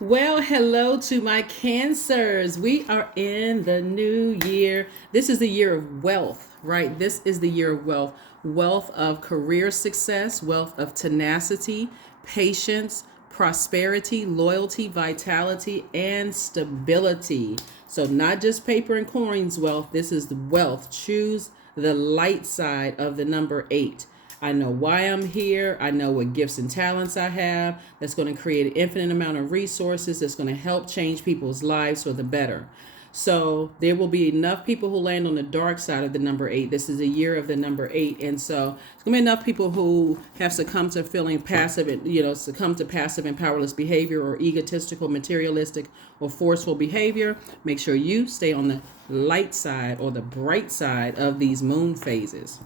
Well, hello to my Cancers. We are in the new year. This is the year of wealth, right? This is the year of wealth. Wealth of career success, wealth of tenacity, patience, prosperity, loyalty, vitality, and stability. So, not just paper and coins wealth. This is the wealth. Choose the light side of the number 8. I know why I'm here. I know what gifts and talents I have that's going to create an infinite amount of resources that's going to help change people's lives for the better. So there will be enough people who land on the dark side of the number 8. This is a year of the number 8. And so it's going to be enough people who have succumbed to feeling passive and, succumb to passive and powerless behavior or egotistical, materialistic, or forceful behavior. Make sure you stay on the light side or the bright side of these moon phases.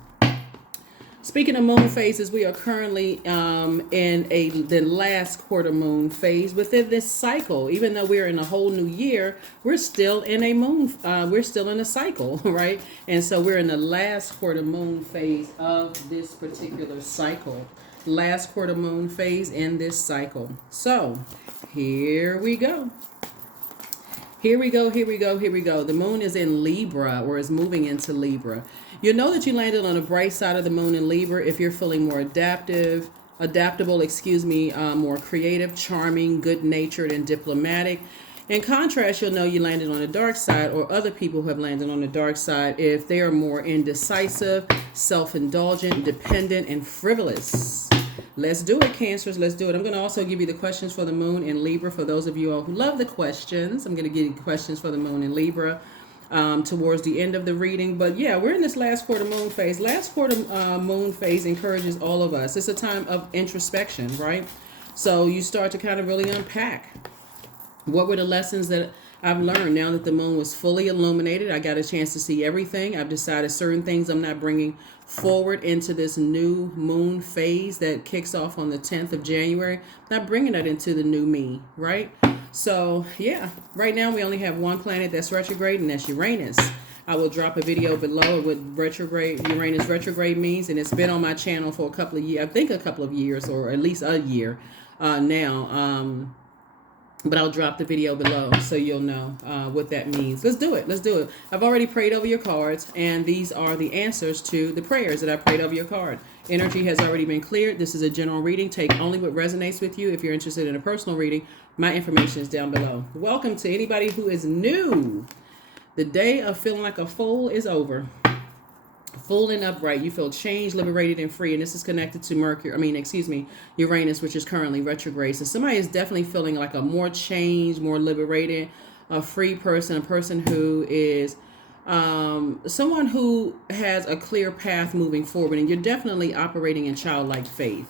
Speaking of moon phases, we are currently in the last quarter moon phase within this cycle. Even though we're in a whole new year, we're still in a moon. We're still in a cycle, right? And so we're in the last quarter moon phase of this particular cycle. Last quarter moon phase in this cycle. So here we go. Here we go. The moon is in Libra, or is moving into Libra. You'll know that you landed on the bright side of the moon in Libra if you're feeling more adaptable, more creative, charming, good-natured, and diplomatic. In contrast, you'll know you landed on the dark side, or other people who have landed on the dark side, if they are more indecisive, self-indulgent, dependent, and frivolous. Let's do it, Cancers. Let's do it. I'm going to also give you the questions for the moon in Libra. For those of you all who love the questions, I'm going to give you questions for the moon in Libra towards the end of the reading. But yeah, we're in this last quarter moon phase. Last quarter moon phase encourages all of us. It's a time of introspection, right? So you start to kind of really unpack. What were the lessons that I've learned now that the moon was fully illuminated? I got a chance to see everything. I've decided certain things I'm not bringing forward into this new moon phase that kicks off on the 10th of January. Not bringing that into the new me, right? So yeah, right now we only have one planet that's retrograde, and that's Uranus. I will drop a video below what Uranus retrograde means, and it's been on my channel for a couple of years. I think a couple of years, or at least a year now. But I'll drop the video below so you'll know what that means. Let's do it. I've already prayed over your cards, and these are the answers to the prayers that I prayed over your card. Energy has already been cleared. This is a general reading. Take only what resonates with you. If you're interested in a personal reading, my information is down below. Welcome to anybody who is new. The day of feeling like a fool is over. Full and upright, you feel changed, liberated, and free. And this is connected to Uranus, which is currently retrograde. So somebody is definitely feeling like a more changed, more liberated, a free person, a person who is someone who has a clear path moving forward. And you're definitely operating in childlike faith.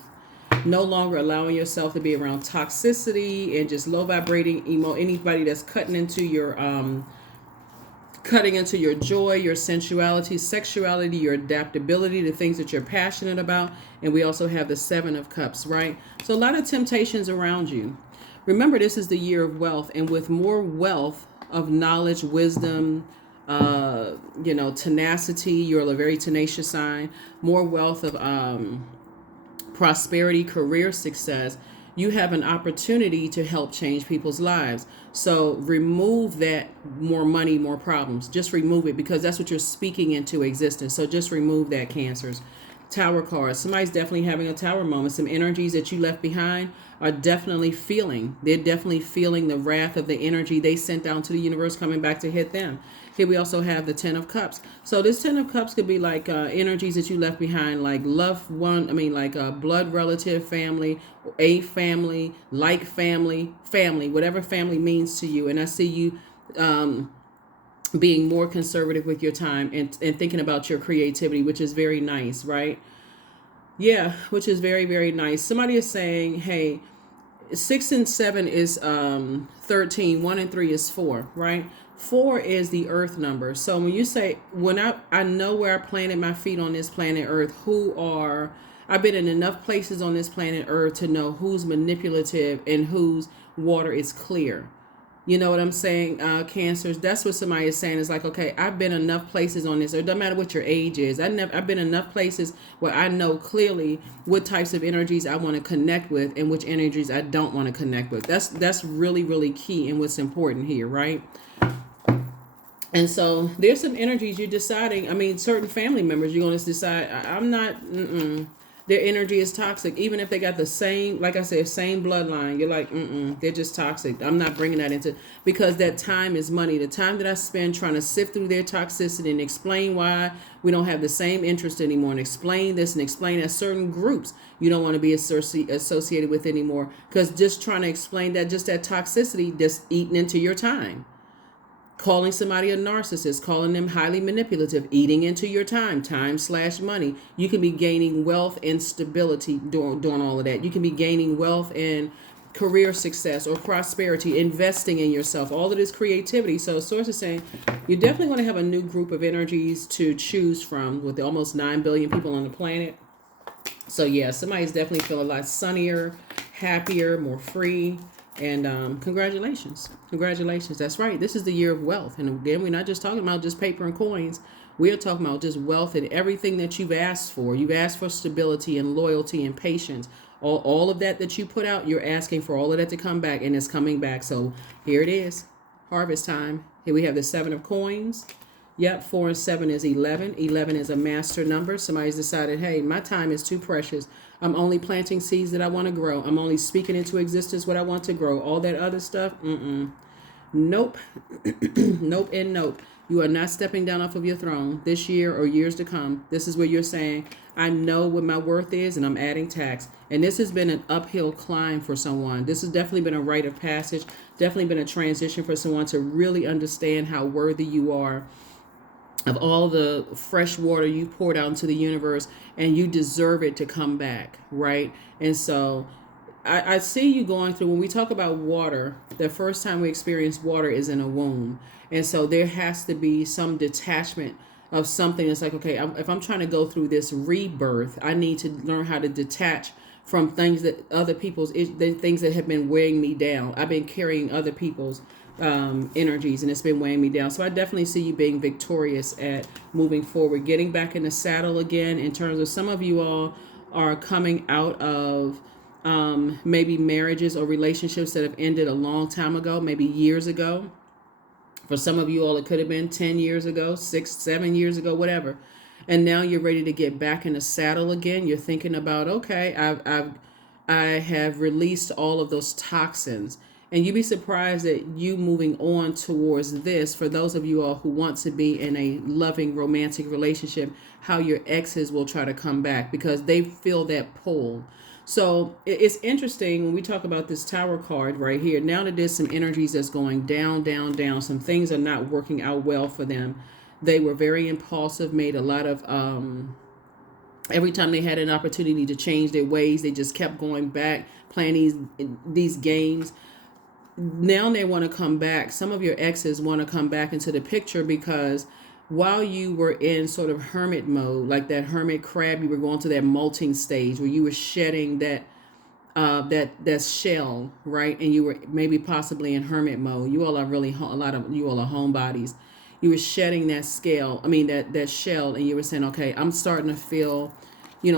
No longer allowing yourself to be around toxicity and just low vibrating anybody that's cutting into your joy, your sensuality, sexuality, your adaptability, the things that you're passionate about. And we also have the 7 of Cups, right? So a lot of temptations around you. Remember, this is the year of wealth, and with more wealth of knowledge, wisdom, tenacity, you're a very tenacious sign, more wealth of prosperity, career success, you have an opportunity to help change people's lives. So remove that more money, more problems. Just remove it, because that's what you're speaking into existence. So just remove that, Cancers. Tower cards. Somebody's definitely having a tower moment. Some energies that you left behind are definitely feeling. They're definitely feeling the wrath of the energy they sent down to the universe coming back to hit them. Here we also have the 10 of Cups. So this 10 of Cups could be like energies that you left behind, like loved one, like a blood relative, family, a family, like family, whatever family means to you. And I see you being more conservative with your time and thinking about your creativity, which is very nice, right? Yeah, which is very, very nice. Somebody is saying, hey, 6 and 7 is 13, 1 and 3 is 4, right? 4 is the earth number. So when you say, when I know where I planted my feet on this planet Earth, I've been in enough places on this planet Earth to know who's manipulative and whose water is clear. You know what I'm saying? Cancers. That's what somebody is saying. Is like, okay, I've been enough places on this. Or it doesn't matter what your age is. I've been enough places where I know clearly what types of energies I want to connect with and which energies I don't want to connect with. That's really, really key and what's important here, right? And so there's some energies you're deciding. I mean, certain family members, you're going to decide, I'm not, their energy is toxic. Even if they got the same, like I said, same bloodline, you're like, they're just toxic. I'm not bringing that into, because that time is money. The time that I spend trying to sift through their toxicity and explain why we don't have the same interest anymore, and explain this and explain that certain groups you don't want to be associated with anymore, because just trying to explain that, just that toxicity, just eating into your time. Calling somebody a narcissist, calling them highly manipulative, eating into your time/money. You can be gaining wealth and stability doing all of that. You can be gaining wealth and career success or prosperity, investing in yourself, all of this creativity. So source is saying you definitely want to have a new group of energies to choose from with almost 9 billion people on the planet. So yeah, somebody's definitely feeling a lot sunnier, happier, more free. And congratulations. That's right. This is the year of wealth. And again, we're not just talking about just paper and coins. We are talking about just wealth and everything that you've asked for. You've asked for stability and loyalty and patience. All of that you put out, you're asking for all of that to come back, and it's coming back. So here it is. Harvest time. Here we have the 7 of coins. Yep, 4 and 7 is 11. 11 is a master number. Somebody's decided, hey, my time is too precious. I'm only planting seeds that I want to grow. I'm only speaking into existence what I want to grow. All that other stuff, nope. Nope and nope. You are not stepping down off of your throne this year or years to come. This is where you're saying, I know what my worth is, and I'm adding tax. And this has been an uphill climb for someone. This has definitely been a rite of passage, definitely been a transition for someone to really understand how worthy you are of all the fresh water you poured out into the universe, and you deserve it to come back, right? And so I see you going through, when we talk about water, the first time we experience water is in a womb. And so there has to be some detachment of something. It's like, okay, if I'm trying to go through this rebirth, I need to learn how to detach from things that other people's, things that have been weighing me down. I've been carrying other people's energies, and it's been weighing me down. So I definitely see you being victorious at moving forward, getting back in the saddle again. In terms of, some of you all are coming out of maybe marriages or relationships that have ended a long time ago, maybe years ago. For some of you all, it could have been 10 years ago, 6, 7 years ago, whatever. And now you're ready to get back in the saddle again. You're thinking about, okay, I have released all of those toxins. And you'd be surprised that you moving on towards this, for those of you all who want to be in a loving romantic relationship, how your exes will try to come back because they feel that pull. So it's interesting when we talk about this Tower card right here. Now that there's some energies that's going down, down, down, some things are not working out well for them. They were very impulsive, made a lot of, every time they had an opportunity to change their ways, they just kept going back, playing these games. Now they want to come back. Some of your exes want to come back into the picture because while you were in sort of hermit mode, like that hermit crab, you were going to that molting stage where you were shedding that shell, right? And you were maybe possibly in hermit mode. You all are really, a lot of you all are homebodies. You were shedding that that shell, and you were saying, okay, I'm starting to feel,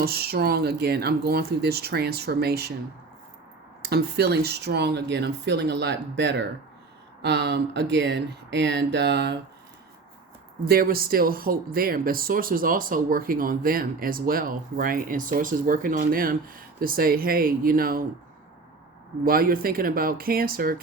strong again. I'm going through this transformation. I'm feeling strong again. I'm feeling a lot better again. And there was still hope there. But Source was also working on them as well, right? And Source is working on them to say, hey, while you're thinking about Cancer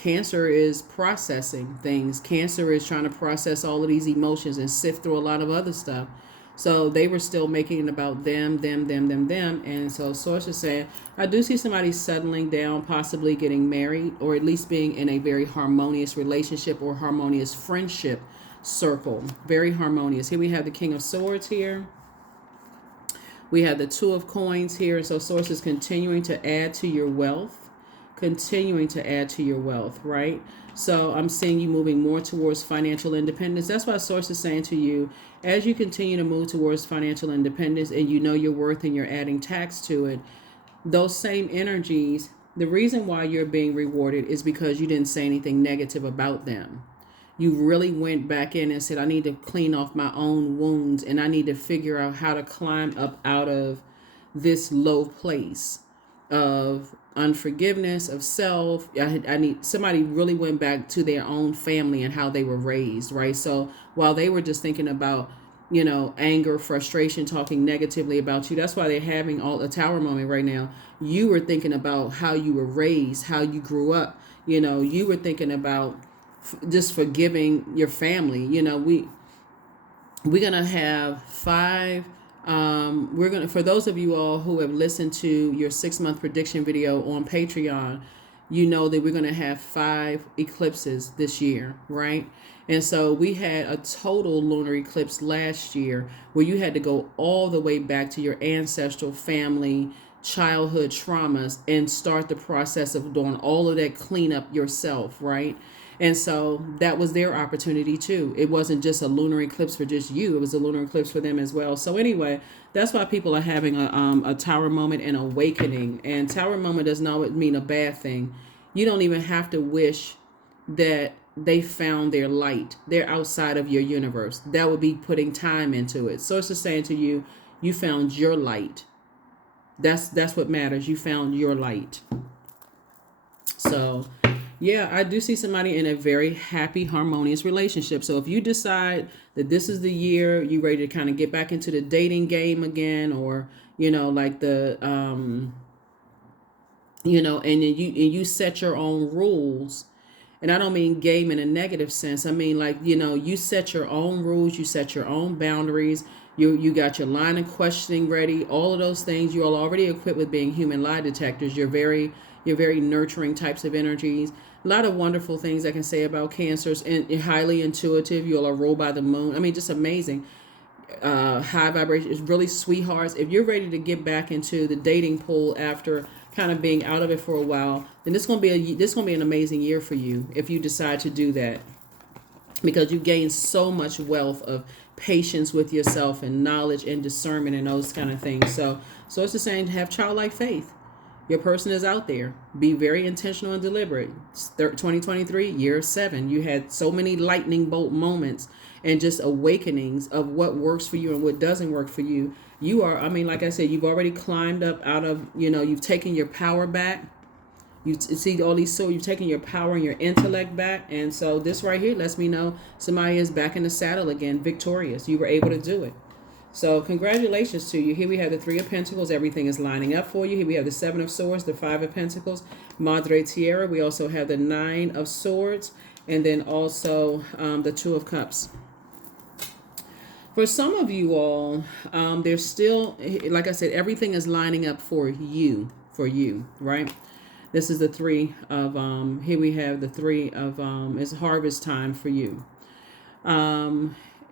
is processing things. Cancer is trying to process all of these emotions and sift through a lot of other stuff. So they were still making it about them. And so Source is saying, I do see somebody settling down, possibly getting married, or at least being in a very harmonious relationship or harmonious friendship circle. Very harmonious. Here we have the King of Swords here. We have the Two of Coins here. So Source is continuing to add to your wealth. Right? So I'm seeing you moving more towards financial independence. That's why Source is saying to you, as you continue to move towards financial independence and you know your worth and you're adding tax to it, those same energies The reason why you're being rewarded is because you didn't say anything negative about them. You really went back in and said, I need to clean off my own wounds, and I need to figure out how to climb up out of this low place of unforgiveness, of self. I need somebody really went back to their own family and how they were raised, right? So while they were just thinking about, anger, frustration, talking negatively about you, that's why they're having all a tower moment right now. You were thinking about how you were raised, how you grew up. You were thinking about just forgiving your family. We're gonna have 5. We're gonna, for those of you all who have listened to your 6-month prediction video on Patreon, you know that we're gonna have 5 eclipses this year, right? And so we had a total lunar eclipse last year where you had to go all the way back to your ancestral family, childhood traumas, and start the process of doing all of that cleanup yourself, right? And so that was their opportunity too. It wasn't just a lunar eclipse for just you. It was a lunar eclipse for them as well. So anyway, that's why people are having a tower moment and awakening. And tower moment does not mean a bad thing. You don't even have to wish that they found their light. They're outside of your universe. That would be putting time into it. So it's just saying to you, you found your light. That's what matters. You found your light. So yeah, I do see somebody in a very happy, harmonious relationship. So if you decide that this is the year you're ready to kind of get back into the dating game again, or, like the, and then you set your own rules. And I don't mean game in a negative sense. I mean, like, you set your own rules, you set your own boundaries. You got your line of questioning ready. All of those things, you're already equipped with being human lie detectors. You're very nurturing types of energies. A lot of wonderful things I can say about Cancers, and highly intuitive. You'll roll by the moon. I mean, just amazing. High vibration. It's really sweethearts. If you're ready to get back into the dating pool after kind of being out of it for a while, then this is gonna be an amazing year for you if you decide to do that, because you gain so much wealth of patience with yourself and knowledge and discernment and those kind of things. So it's just saying, have childlike faith. Your person is out there. Be very intentional and deliberate. 2023, year 7. You had so many lightning bolt moments and just awakenings of what works for you and what doesn't work for you. You are, like I said, you've already climbed up out of, you've taken your power back. You see all these, so you've taken your power and your intellect back. And so this right here lets me know somebody is back in the saddle again, victorious. You were able to do it. So congratulations to you. Here we have the 3 of Pentacles. Everything is lining up for you. Here we have the 7 of Swords, the 5 of Pentacles, Madre Tierra. We also have the 9 of Swords, and then also the 2 of Cups. For some of you all, there's still, like I said, everything is lining up for you, right? This is the 3 of, here we have the 3 of, it's harvest time for you.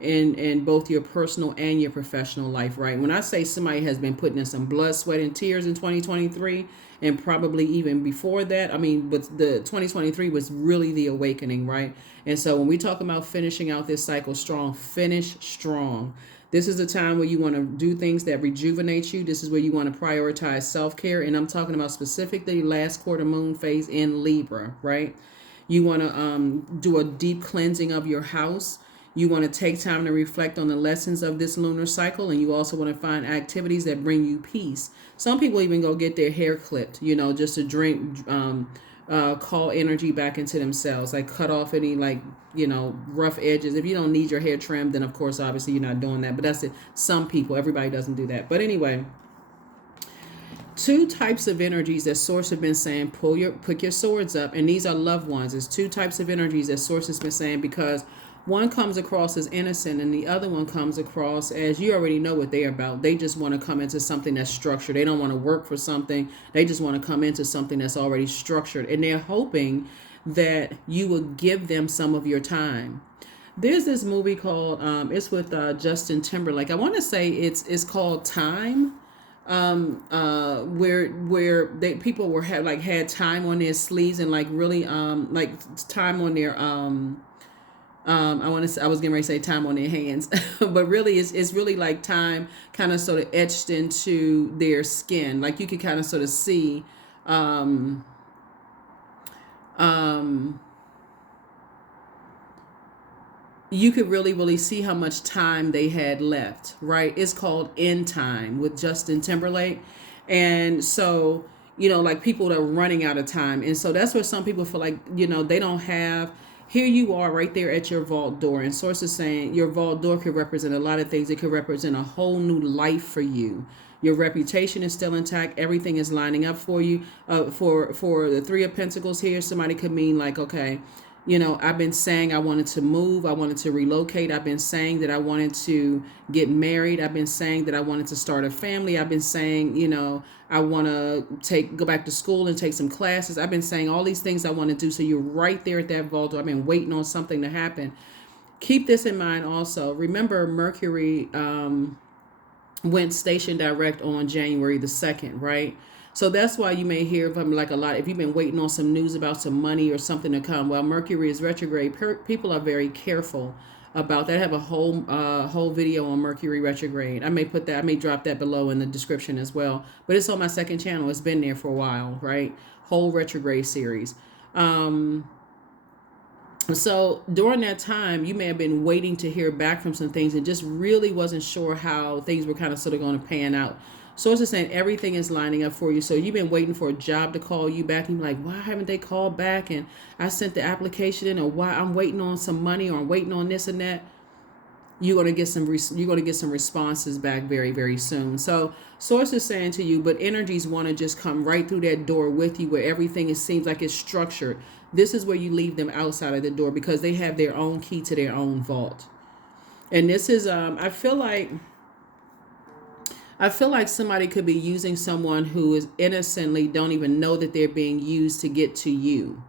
In both your personal and your professional life, right? When I say somebody has been putting in some blood, sweat, and tears in 2023, and probably even before that, but the 2023 was really the awakening, right? And so when we talk about finishing out this cycle strong, finish strong. This is the time where you want to do things that rejuvenate you. This is where you want to prioritize self-care. And I'm talking about specifically last quarter moon phase in Libra, right? You want to do a deep cleansing of your house. You want to take time to reflect on the lessons of this lunar cycle, and you also want to find activities that bring you peace. Some people even go get their hair clipped, just to call energy back into themselves, like cut off any rough edges. If you don't need your hair trimmed, then of course, obviously you're not doing that. But that's it. Some people, everybody doesn't do that. But anyway, 2 types of energies that Source have been saying, put your swords up, and these are loved ones. There's 2 types of energies that Source has been saying, because one comes across as innocent and the other one comes across as, you already know what they're about. They just want to come into something that's structured. They don't want to work for something. They just want to come into something that's already structured. And they're hoping that you will give them some of your time. There's this movie called, it's with Justin Timberlake. I want to say it's called Time. Where people were had time on their sleeves and really time on their I was getting ready to say time on their hands, but really it's really like time kind of sort of etched into their skin. Like you could kind of sort of see um, you could really, really see how much time they had left, right? It's called End Time with Justin Timberlake. And so, like people that are running out of time. And so that's where some people feel like, they don't have. Here you are right there at your vault door. And sources saying your vault door could represent a lot of things. It could represent a whole new life for you. Your reputation is still intact. Everything is lining up for you. For the Three of Pentacles here, somebody could mean like, okay, I've been saying I wanted to move. I wanted to relocate. I've been saying that I wanted to get married. I've been saying that I wanted to start a family. I've been saying, I want to go back to school and take some classes. I've been saying all these things I want to do. So you're right there at that vault. I've been waiting on something to happen. Keep this in mind also. Remember, Mercury went station direct on January the 2nd, right? So that's why you may hear from like a lot. If you've been waiting on some news about some money or something to come, while Mercury is retrograde, people are very careful about that. I have a whole video on Mercury retrograde. I may drop that below in the description as well. But it's on my second channel. It's been there for a while, right? Whole retrograde series. So during that time, you may have been waiting to hear back from some things and just really wasn't sure how things were kind of sort of going to pan out. Sources saying everything is lining up for you. So you've been waiting for a job to call you back. And you're like, why haven't they called back? And I sent the application in, or why I'm waiting on some money, or I'm waiting on this and that. You're going to get some responses back very, very soon. So sources saying to you, but energies want to just come right through that door with you, where everything seems like it's structured. This is where you leave them outside of the door because they have their own key to their own vault. And this is, I feel like somebody could be using someone who is innocently don't even know that they're being used to get to you.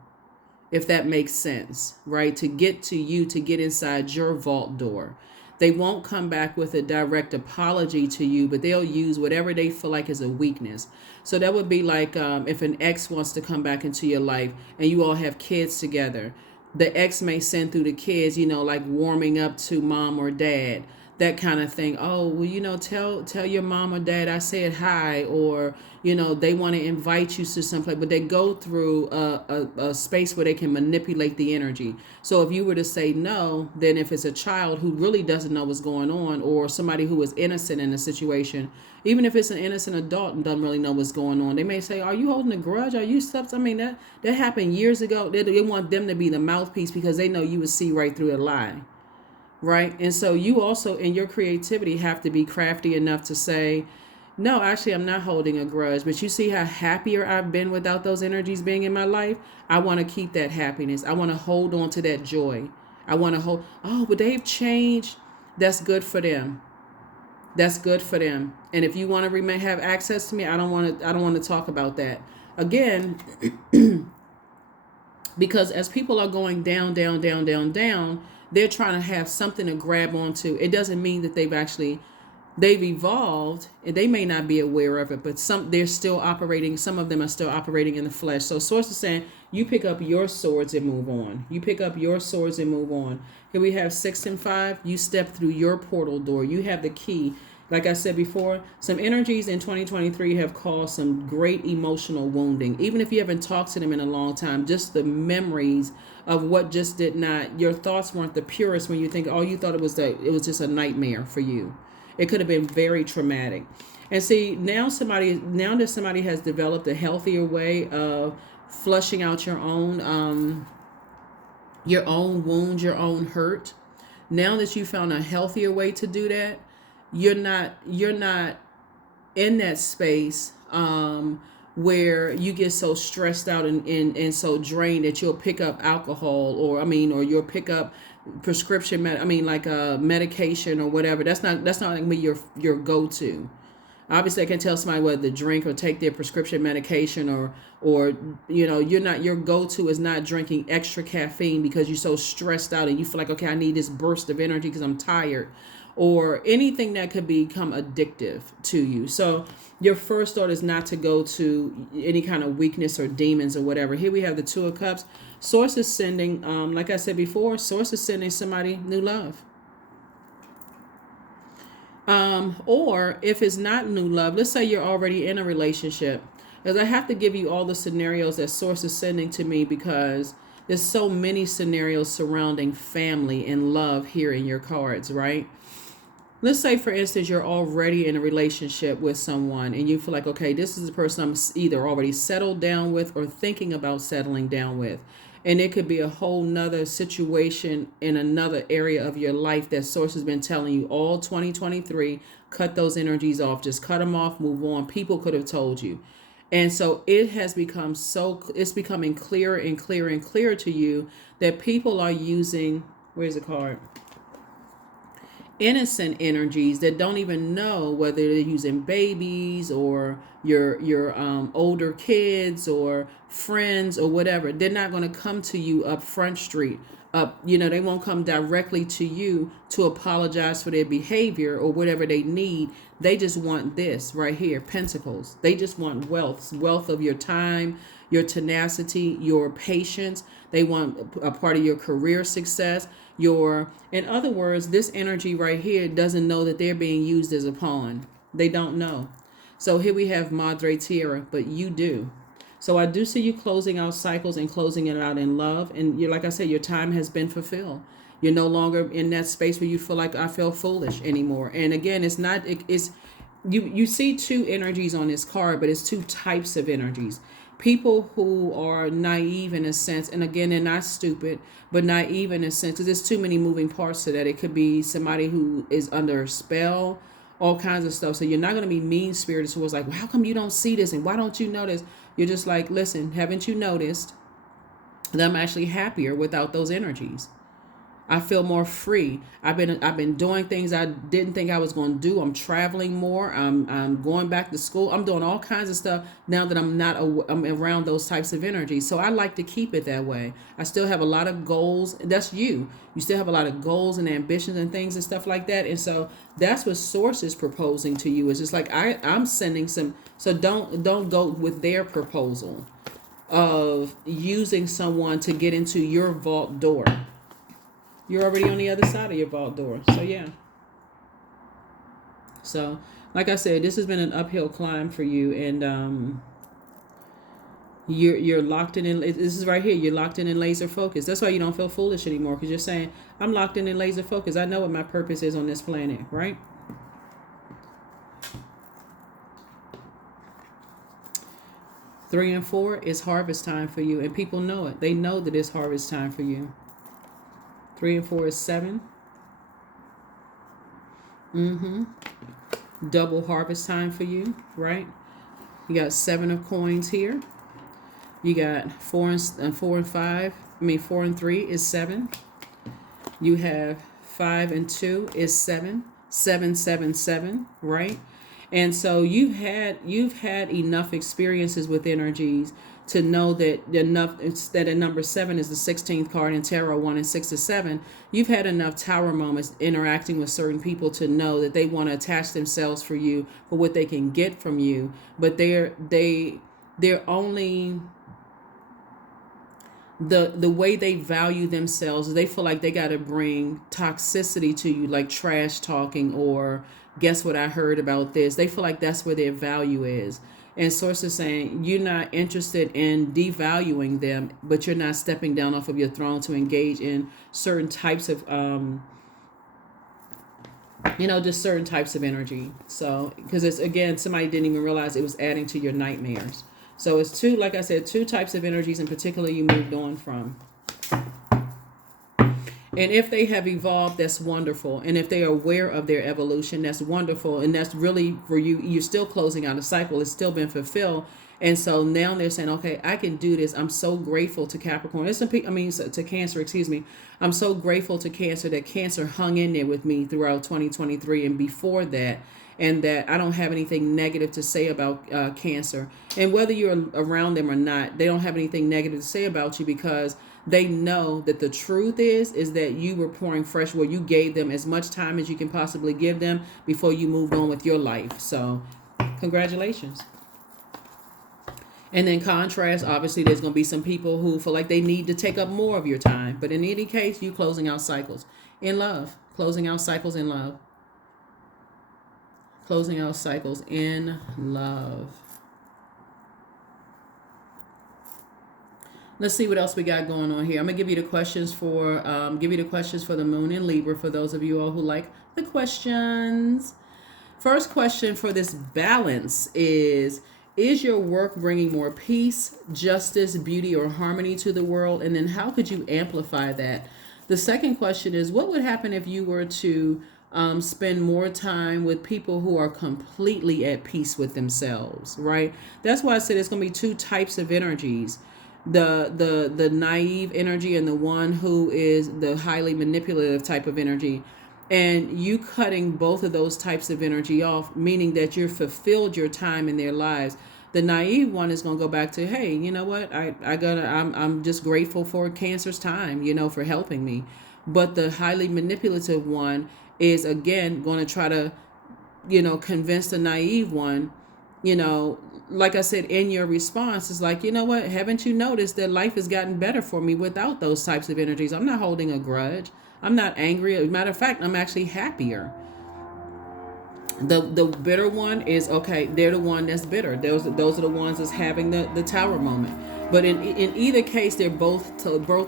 If that makes sense, right? To get to you, to get inside your vault door. They won't come back with a direct apology to you, but they'll use whatever they feel like is a weakness. So that would be like if an ex wants to come back into your life and you all have kids together. The ex may send through the kids, like warming up to mom or dad. That kind of thing. Oh, well, tell your mom or dad I said hi, or they want to invite you to someplace, but they go through a space where they can manipulate the energy. So if you were to say no, then if it's a child who really doesn't know what's going on, or somebody who is innocent in a situation, even if it's an innocent adult and doesn't really know what's going on, they may say, "Are you holding a grudge? Are you stuff?" I mean, that happened years ago. They want them to be the mouthpiece because they know you would see right through a lie. Right. And so you also in your creativity have to be crafty enough to say, no, actually, I'm not holding a grudge. But you see how happier I've been without those energies being in my life. I want to keep that happiness. I want to hold on to that joy. I want to hold. Oh, but they've changed. That's good for them. That's good for them. And if you want to have access to me, I don't want to talk about that again. Because as people are going down, down, down, down, down, they're trying to have something to grab onto. It doesn't mean that they've evolved, and they may not be aware of it, but they're still operating. Some of them are still operating in the flesh. So source is saying you pick up your swords and move on. You pick up your swords and move on. Here we have 6 and 5. You step through your portal door. You have the key. Like I said before, some energies in 2023 have caused some great emotional wounding. Even if you haven't talked to them in a long time, just the memories of what just did not, your thoughts weren't the purest when you think, oh, you thought it was just a nightmare for you. It could have been very traumatic. And see, now that somebody has developed a healthier way of flushing out your own wounds, your own hurt. Now that you found a healthier way to do that, you're not in that space where you get so stressed out and so drained that you'll pick up alcohol or you'll pick up prescription medication or whatever. That's not like me your go-to. Obviously I can tell somebody whether to drink or take their prescription medication or your go-to is not drinking extra caffeine because you're so stressed out and you feel like, okay, I need this burst of energy because I'm tired, or anything that could become addictive to you. So your first thought is not to go to any kind of weakness or demons or whatever. Here we have the 2 of Cups. Source is sending, like I said before, Source is sending somebody new love. Or if it's not new love, let's say you're already in a relationship, As I have to give you all the scenarios that source is sending to me, because there's so many scenarios surrounding family and love here in your cards, right? Let's say, for instance, you're already in a relationship with someone and you feel like, okay, this is the person I'm either already settled down with or thinking about settling down with. And it could be a whole nother situation in another area of your life that source has been telling you all 2023, cut those energies off, just cut them off, move on. People could have told you. And so it has become it's becoming clearer and clearer and clearer to you that people are using, where's the card? Innocent energies that don't even know whether they're using babies or your older kids or friends or whatever. They're not going to come to you up Front Street. They won't come directly to you to apologize for their behavior or whatever they need. They just want this right here, Pentacles. They just want wealth of your time, your tenacity, your patience. They want a part of your career success. In other words, this energy right here doesn't know that they're being used as a pawn. They don't know. So here we have Madre Tierra, but you do. So I do see you closing out cycles and closing it out in love. And you're, like I said, your time has been fulfilled. You're no longer in that space where you feel like I feel foolish anymore. And again, you see two energies on this card, but it's two types of energies. People who are naive in a sense, and again, they're not stupid, but naive in a sense, because there's too many moving parts to that. It could be somebody who is under a spell, all kinds of stuff. So you're not going to be mean-spirited towards like, well, how come you don't see this? And why don't you notice? You're just like, listen, haven't you noticed that I'm actually happier without those energies? I feel more free. I've been doing things I didn't think I was going to do. I'm traveling more. I'm going back to school. I'm doing all kinds of stuff now that I'm around those types of energies. So I like to keep it that way. I still have a lot of goals. That's you. You still have a lot of goals and ambitions and things and stuff like that. And so that's what Source is proposing to you. It's just like I'm sending some. So don't go with their proposal of using someone to get into your vault door. You're already on the other side of your vault door. So, yeah. So, like I said, this has been an uphill climb for you. And you're locked in. This is right here. You're locked in laser focus. That's why you don't feel foolish anymore. Because you're saying, I'm locked in laser focus. I know what my purpose is on this planet. Right? Three and 4 is harvest time for you. And people know it. They know that it's harvest time for you. 3 and 4 is 7. Double harvest time for you, right? You got 7 of coins here. You got 4 and 5. 4 and 3 is 7. You have 5 and 2 is 7. 7, 7, 7, right? And so you've had enough experiences with energies to know that a number 7 is the 16th card in tarot, 1 and 6 to 7. You've had enough tower moments interacting with certain people to know that they want to attach themselves for you for what they can get from you, but they're only the way they value themselves. They feel like they got to bring toxicity to you, like trash talking or guess what I heard about this. They feel like that's where their value is. And Source is saying you're not interested in devaluing them, but you're not stepping down off of your throne to engage in certain types of, just certain types of energy. So, because it's, again, somebody didn't even realize it was adding to your nightmares. So it's like I said, two types of energies in particular you moved on from. And if they have evolved, that's wonderful. And if they are aware of their evolution, that's wonderful. And that's really for you. You're still closing out a cycle. It's still been fulfilled. And so now they're saying, okay, I can do this. I'm so grateful to Capricorn. To Cancer, excuse me. I'm so grateful to Cancer that Cancer hung in there with me throughout 2023 and before that. And that I don't have anything negative to say about Cancer. And whether you're around them or not, they don't have anything negative to say about you because they know that the truth is that you were pouring fresh water. You gave them as much time as you can possibly give them before you moved on with your life. So congratulations. And then contrast, obviously there's going to be some people who feel like they need to take up more of your time. But in any case, you closing out cycles in love. Closing out cycles in love. Closing out cycles in love. Let's see what else we got going on here. I'm gonna give you the questions for the moon in Libra for those of you all who like the questions. First question for this balance is your work bringing more peace, justice, beauty, or harmony to the world? And then how could you amplify that? The second question is, what would happen if you were to spend more time with people who are completely at peace with themselves, right? That's why I said it's going to be two types of energies. The naive energy and the one who is the highly manipulative type of energy. And you cutting both of those types of energy off, meaning that you've fulfilled your time in their lives. The naive one is going to go back to, hey, you know what? I'm just grateful for Cancer's time, for helping me. But the highly manipulative one is again going to try to, convince the naive one, like I said, in your response, is like, you know what? Haven't you noticed that life has gotten better for me without those types of energies? I'm not holding a grudge. I'm not angry. As a matter of fact, I'm actually happier. The bitter one is, okay, they're the one that's bitter. Those are the ones that's having the tower moment. But in either case, they're both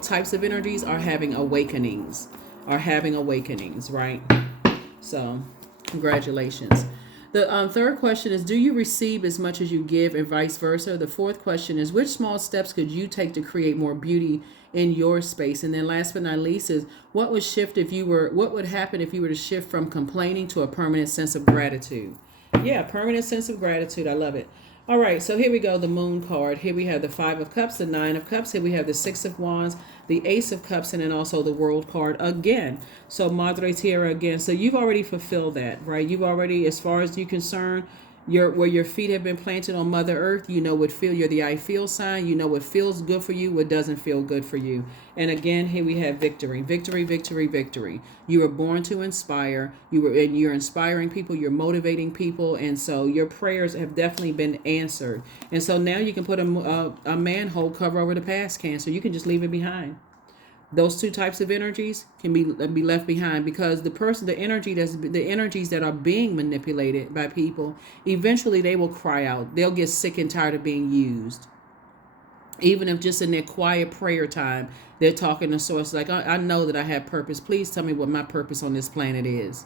types of energies are having awakenings, right? So congratulations. The third question is, do you receive as much as you give, and vice versa? The fourth question is, which small steps could you take to create more beauty in your space? And then last but not least is, what would happen if you were to shift from complaining to a permanent sense of gratitude? Yeah, permanent sense of gratitude. I love it. All right, so here we go, the moon card. Here we have the 5 of Cups, the 9 of Cups. Here we have the 6 of Wands, the Ace of Cups, and then also the World card again. So Madre Tierra again. So you've already fulfilled that, right? You've already, as far as you're concerned, where your feet have been planted on Mother Earth, you're the I feel sign. You know what feels good for you, what doesn't feel good for you. And again, here we have victory, victory, victory, victory. You were born to inspire. You're inspiring people. You're motivating people, and so your prayers have definitely been answered. And so now you can put a manhole cover over the past, Cancer. You can just leave it behind. Those two types of energies can be left behind, because the energies that are being manipulated by people, eventually they will cry out. They'll get sick and tired of being used. Even if just in their quiet prayer time, they're talking to source like, I know that I have purpose. Please tell me what my purpose on this planet is.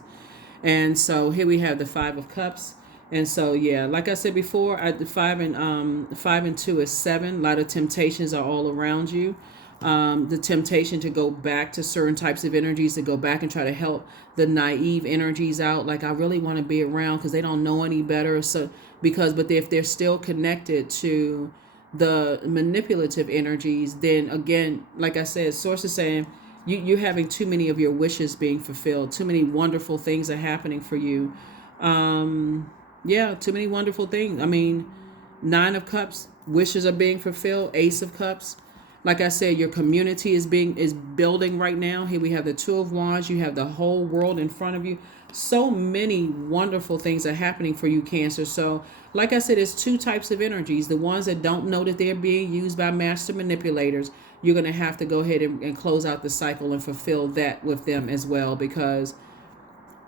And so here we have the 5 of Cups. And so, yeah, like I said before, the 5 and 2 is 7. A lot of temptations are all around you. The temptation to go back to certain types of energies, to go back and try to help the naive energies out. Like, I really want to be around because they don't know any better. But if they're still connected to the manipulative energies, then again, like I said, source is saying you're having too many of your wishes being fulfilled. Too many wonderful things are happening for you. Yeah, too many wonderful things. I mean, 9 of Cups, wishes are being fulfilled. Ace of Cups. Like I said, your community is building right now. Here we have the 2 of Wands. You have the whole world in front of you. So many wonderful things are happening for you, Cancer. So, like I said, it's two types of energies. The ones that don't know that they're being used by master manipulators, you're going to have to go ahead and close out the cycle and fulfill that with them as well, because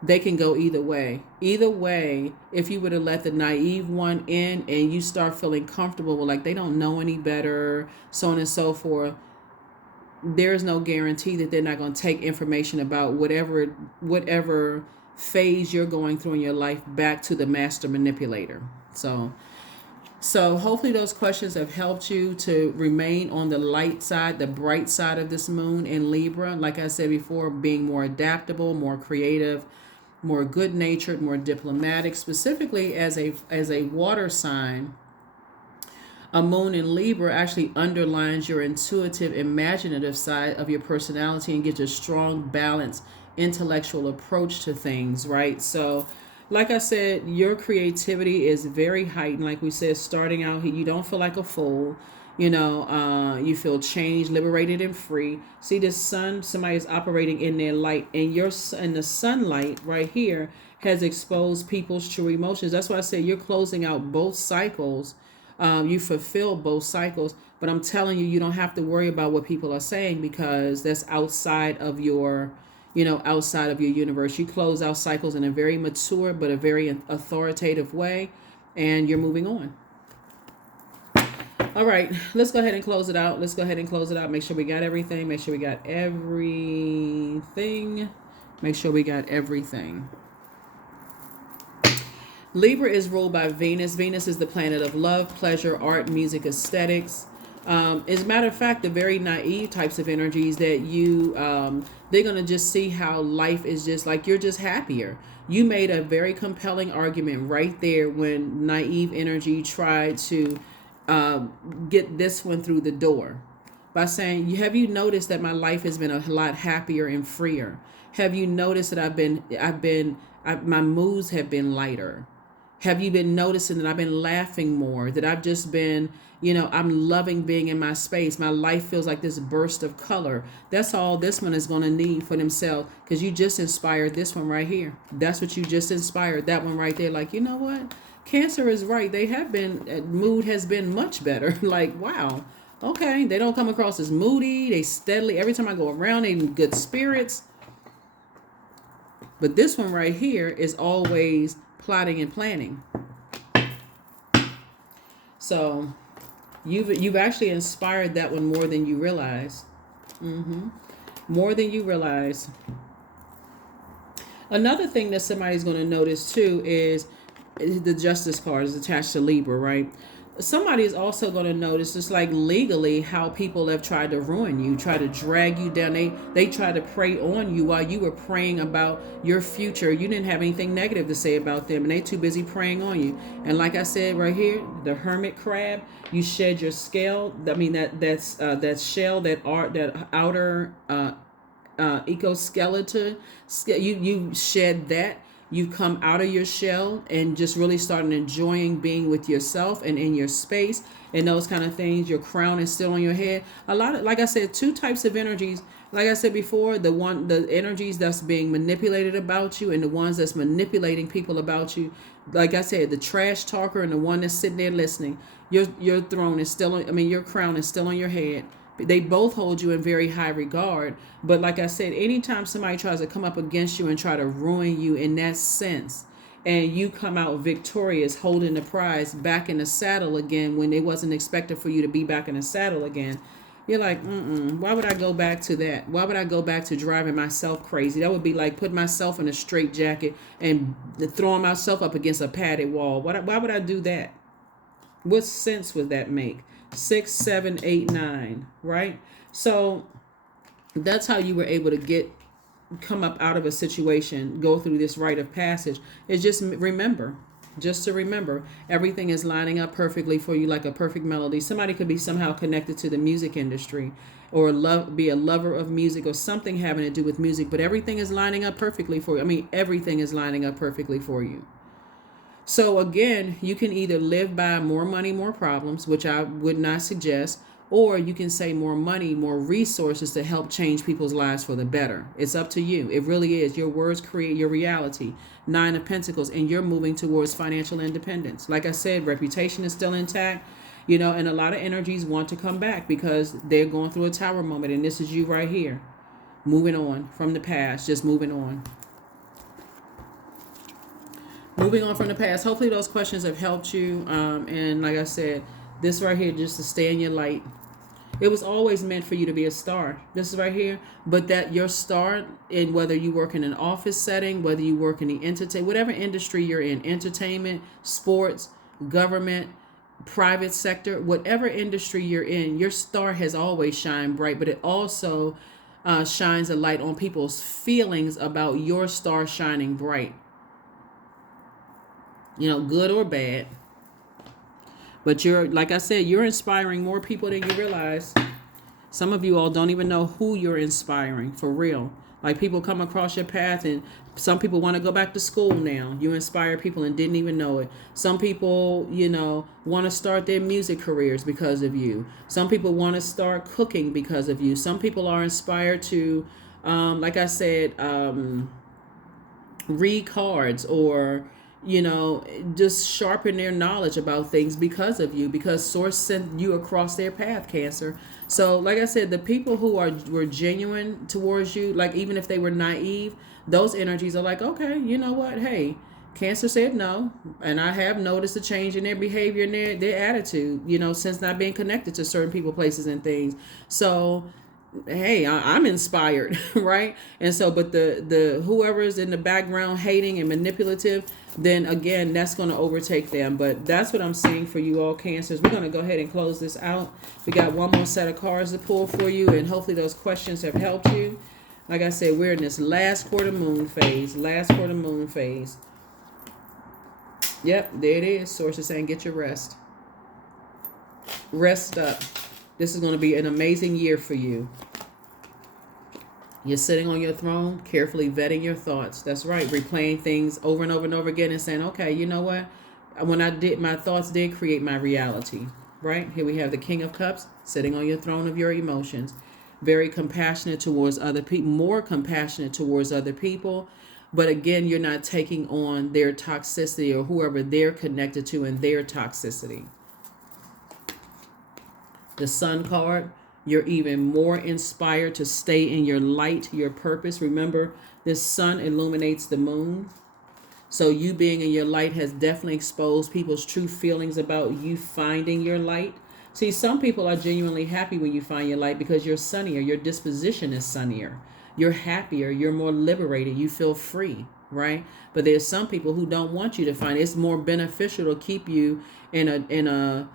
they can go either way. Either way, if you were to let the naive one in and you start feeling comfortable with, like, they don't know any better, so on and so forth, there's no guarantee that they're not going to take information about whatever phase you're going through in your life back to the master manipulator. So hopefully those questions have helped you to remain on the light side, the bright side of this moon in Libra. Like I said before, being more adaptable, more creative, more good-natured, more diplomatic. Specifically as a water sign, a moon in Libra actually underlines your intuitive, imaginative side of your personality and gives a strong, balanced, intellectual approach to things, right? So, like I said, your creativity is very heightened. Like we said, starting out here, you don't feel like a fool. You feel changed, liberated, and free. See the sun, somebody is operating in their light, and the sunlight right here has exposed people's true emotions. That's why I say you're closing out both cycles. You fulfill both cycles, but I'm telling you, you don't have to worry about what people are saying, because that's outside of your universe. You close out cycles in a very mature but a very authoritative way, and you're moving on. All right, let's go ahead and close it out. Let's go ahead and close it out. Make sure we got everything. Make sure we got everything. Make sure we got everything. Libra is ruled by Venus. Venus is the planet of love, pleasure, art, music, aesthetics. As a matter of fact, the very naive types of energies that they're going to just see how life is just like you're just happier. You made a very compelling argument right there when naive energy tried to get this one through the door by saying, have you noticed that my life has been a lot happier and freer? Have you noticed that my moods have been lighter? Have you been noticing that I've been laughing more, that I've just been, I'm loving being in my space. My life feels like this burst of color. That's all this one is going to need for themselves, because you just inspired this one right here. That's what you just inspired. That one right there. Like, you know what? Cancer is right. They have been, mood has been much better. Like, wow. Okay. They don't come across as moody. They steadily, every time I go around, they in good spirits. But this one right here is always plotting and planning. So you've actually inspired that one more than you realize. More than you realize. Another thing that somebody's going to notice too is the Justice card is attached to Libra, right? Somebody is also going to notice, just like legally, how people have tried to ruin you, try to drag you down. They try to prey on you while you were praying about your future. You didn't have anything negative to say about them, and they too busy preying on you. And like I said right here, the hermit crab, you shed your scale. I mean that shell, that outer exoskeleton. You shed that. You come out of your shell and just really starting enjoying being with yourself and in your space and those kind of things. Your crown is still on your head. A lot of, like I said, two types of energies. Like I said before, the energies that's being manipulated about you and the ones that's manipulating people about you. Like I said, the trash talker and the one that's sitting there listening. Your throne is still on, your crown is still on your head. They both hold you in very high regard. But like I said, anytime somebody tries to come up against you and try to ruin you in that sense, and you come out victorious, holding the prize, back in the saddle again when it wasn't expected for you to be back in the saddle again, you're like, why would I go back to that? Why would I go back to driving myself crazy? That would be like putting myself in a straitjacket and throwing myself up against a padded wall. Why would I do that? What sense would that make? 6, 7, 8, 9, right? So that's how you were able to come up out of a situation, go through this rite of passage. Is just to remember, everything is lining up perfectly for you, like a perfect melody. Somebody could be somehow connected to the music industry, or be a lover of music, or something having to do with music, but everything is lining up perfectly for you. Everything is lining up perfectly for you. So again, you can either live by more money, more problems, which I would not suggest, or you can say more money, more resources to help change people's lives for the better. It's up to you. It really is. Your words create your reality. 9 of Pentacles, and you're moving towards financial independence. Like I said, reputation is still intact, and a lot of energies want to come back because they're going through a tower moment, and this is you right here, moving on from the past, just moving on. Moving on from the past. Hopefully those questions have helped you. And like I said, this right here, just to stay in your light. It was always meant for you to be a star. This is right here. But that your star, in whether you work in an office setting, whether you work in the whatever industry you're in, entertainment, sports, government, private sector, whatever industry you're in, your star has always shined bright. But it also shines a light on people's feelings about your star shining bright. Good or bad. But like I said, you're inspiring more people than you realize. Some of you all don't even know who you're inspiring, for real. Like, people come across your path, and some people want to go back to school now. You inspire people and didn't even know it. Some people, want to start their music careers because of you. Some people want to start cooking because of you. Some people are inspired to, like I said, read cards, or just sharpen their knowledge about things because of you, because source sent you across their path, Cancer. So like I said, the people who were genuine towards you, like even if they were naive, those energies are like, okay, you know what? Hey, Cancer said no, and I have noticed a change in their behavior and their attitude, since not being connected to certain people, places, and things. So, hey, I'm inspired, right? And so, but the whoever's in the background hating and manipulative, then again, that's going to overtake them. But that's what I'm seeing for you all, Cancers. We're going to go ahead and close this out. We got one more set of cards to pull for you, and hopefully those questions have helped you. Like I said, we're in this last quarter moon phase. Yep, there it is. Source is saying get your rest. Rest up. This is going to be an amazing year for you. You're sitting on your throne, carefully vetting your thoughts. That's right. Replaying things over and over and over again and saying, okay, you know what? When I did, my thoughts did create my reality. Right? Here we have the King of Cups sitting on your throne of your emotions. Very compassionate towards other people, more compassionate towards other people. But again, you're not taking on their toxicity or whoever they're connected to and their toxicity. The Sun card, you're even more inspired to stay in your light, your purpose. Remember, this sun illuminates the moon. So you being in your light has definitely exposed people's true feelings about you finding your light. See, some people are genuinely happy when you find your light because you're sunnier. Your disposition is sunnier. You're happier. You're more liberated. You feel free, right? But there's some people who don't want you to find it. It's more beneficial to keep you in a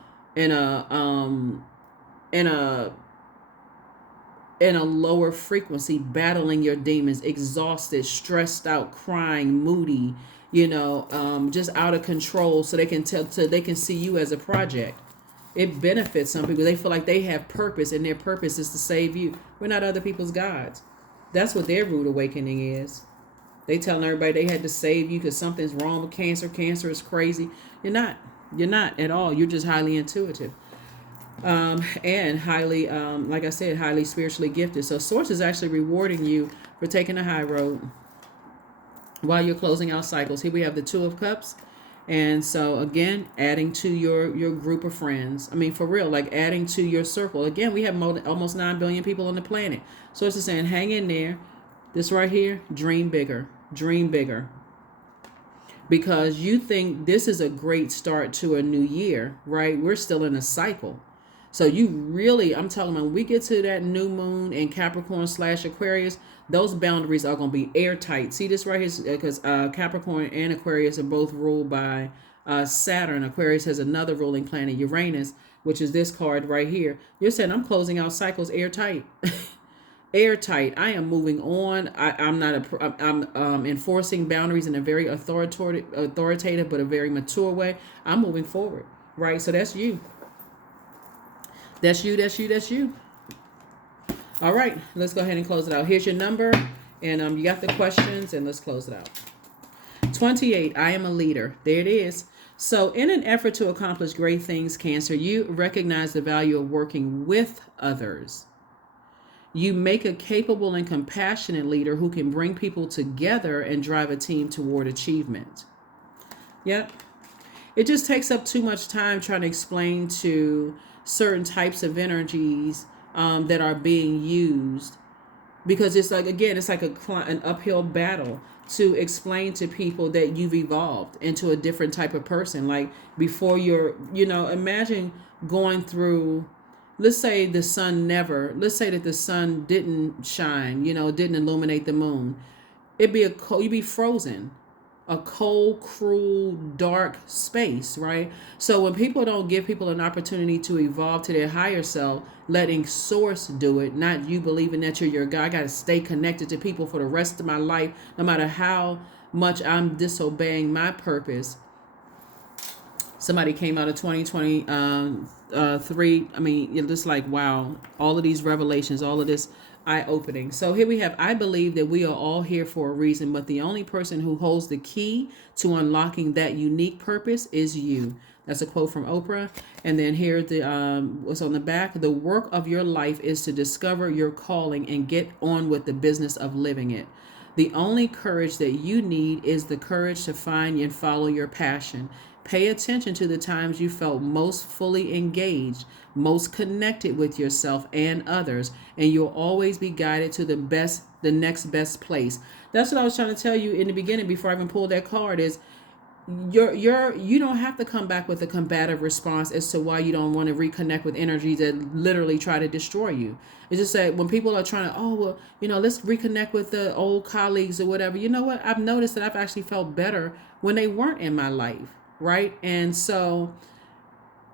lower frequency, battling your demons, exhausted, stressed out, crying, moody, just out of control, so they can see you as a project. It benefits some people. They feel like they have purpose, and their purpose is to save you. We're not other people's gods. That's what their rude awakening is. They telling everybody they had to save you because something's wrong with cancer. Cancer is crazy. You're not. You're not at all. You're just highly intuitive. And highly, like I said, highly spiritually gifted. So Source is actually rewarding you for taking the high road while you're closing out cycles. Here we have the Two of Cups. And so again, adding to your group of friends. I mean, for real, like adding to your circle. Again, we have almost 9 billion people on the planet. So it's just saying, hang in there. This right here, dream bigger. Dream bigger. Because you think this is a great start to a new year, right? We're still in a cycle. So you really, I'm talking about when we get to that new moon in Capricorn/Aquarius, those boundaries are going to be airtight. See this right here, because Capricorn and Aquarius are both ruled by Saturn. Aquarius has another ruling planet, Uranus, which is this card right here. You're saying I'm closing out cycles airtight. Airtight. I am moving on. I'm enforcing boundaries in a very authoritative but a very mature way. I'm moving forward, right? So that's you. That's you. All right, let's go ahead and close it out. Here's your number, and you got the questions, and let's close it out. 28, I am a leader. There it is. So in an effort to accomplish great things, Cancer, you recognize the value of working with others. You make a capable and compassionate leader who can bring people together and drive a team toward achievement. Yep. It just takes up too much time trying to explain to certain types of energies that are being used, because it's like, again, it's like an uphill battle to explain to people that you've evolved into a different type of person. Like before imagine going through, let's say that the sun didn't shine, didn't illuminate the moon. You'd be frozen. A cold, cruel, dark space, right? So when people don't give people an opportunity to evolve to their higher self, letting Source do it, not you believing that you're your God. I got to stay connected to people for the rest of my life, no matter how much I'm disobeying my purpose. Somebody came out of 2023. I mean, you're just like, wow, all of these revelations, all of this eye-opening. So here we have, I believe that we are all here for a reason, but the only person who holds the key to unlocking that unique purpose is you. That's a quote from Oprah. And then here, what's on the back? The work of your life is to discover your calling and get on with the business of living it. The only courage that you need is the courage to find and follow your passion. Pay attention to the times you felt most fully engaged, most connected with yourself and others, and you'll always be guided to the next best place. That's what I was trying to tell you in the beginning before I even pulled that card is, you don't have to come back with a combative response as to why you don't want to reconnect with energies that literally try to destroy you. It's just that when people are trying to, oh well, let's reconnect with the old colleagues or whatever. You know what? I've noticed that I've actually felt better when they weren't in my life, right? And so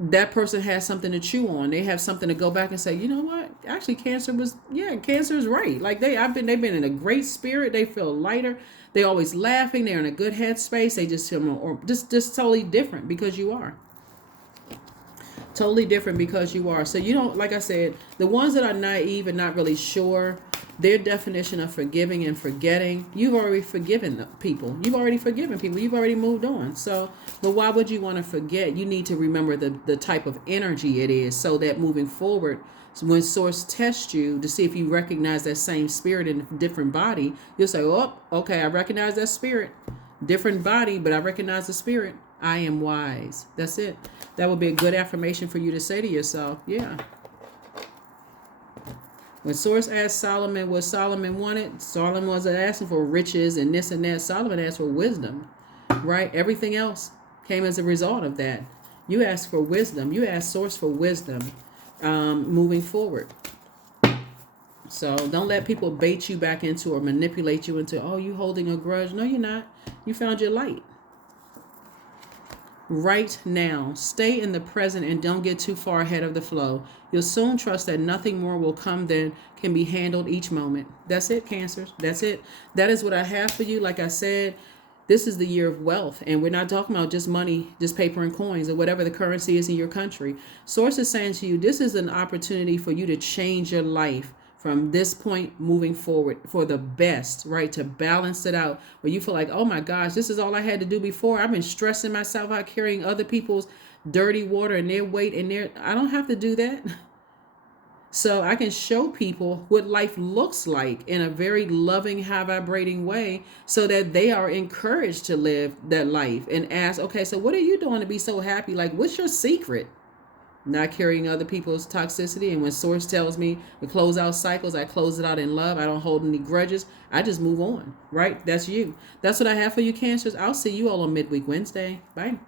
that person has something to chew on. They have something to go back and say, you know what? Actually, cancer is right. Like they've been in a great spirit. They feel lighter. They always laughing. They're in a good headspace. They just feel more, or just totally different because you are. Totally different because you are. So you don't, like I said, the ones that are naive and not really sure, their definition of forgiving and forgetting, you've already forgiven the people. You've already forgiven people. You've already moved on. So, but why would you want to forget? You need to remember the type of energy it is, so that moving forward, when source tests you to see if you recognize that same spirit in a different body, you'll say, oh, okay, I recognize that spirit. Different body, but I recognize the spirit. I am wise. That's it. That would be a good affirmation for you to say to yourself. Yeah. When Source asked Solomon what Solomon wanted, Solomon wasn't asking for riches and this and that. Solomon asked for wisdom, right? Everything else came as a result of that. You asked for wisdom. You asked Source for wisdom moving forward. So don't let people bait you back into or manipulate you into, oh, you holding a grudge. No, you're not. You found your light. Right now, stay in the present and don't get too far ahead of the flow. You'll soon trust that nothing more will come than can be handled each moment. That's it, Cancers. That's it. That is what I have for you. Like I said, this is the year of wealth, and we're not talking about just money, just paper and coins or whatever the currency is in your country. Source is saying to you, this is an opportunity for you to change your life from this point moving forward for the best, right? To balance it out where you feel like, oh my gosh, this is all I had to do before. I've been stressing myself out carrying other people's dirty water and their weight and I don't have to do that. So I can show people what life looks like in a very loving, high vibrating way so that they are encouraged to live that life and ask, okay, so what are you doing to be so happy? Like, what's your secret? Not carrying other people's toxicity. And when Source tells me to close out cycles, I close it out in love. I don't hold any grudges. I just move on, right? That's you. That's what I have for you, Cancers. I'll see you all on Midweek Wednesday. Bye.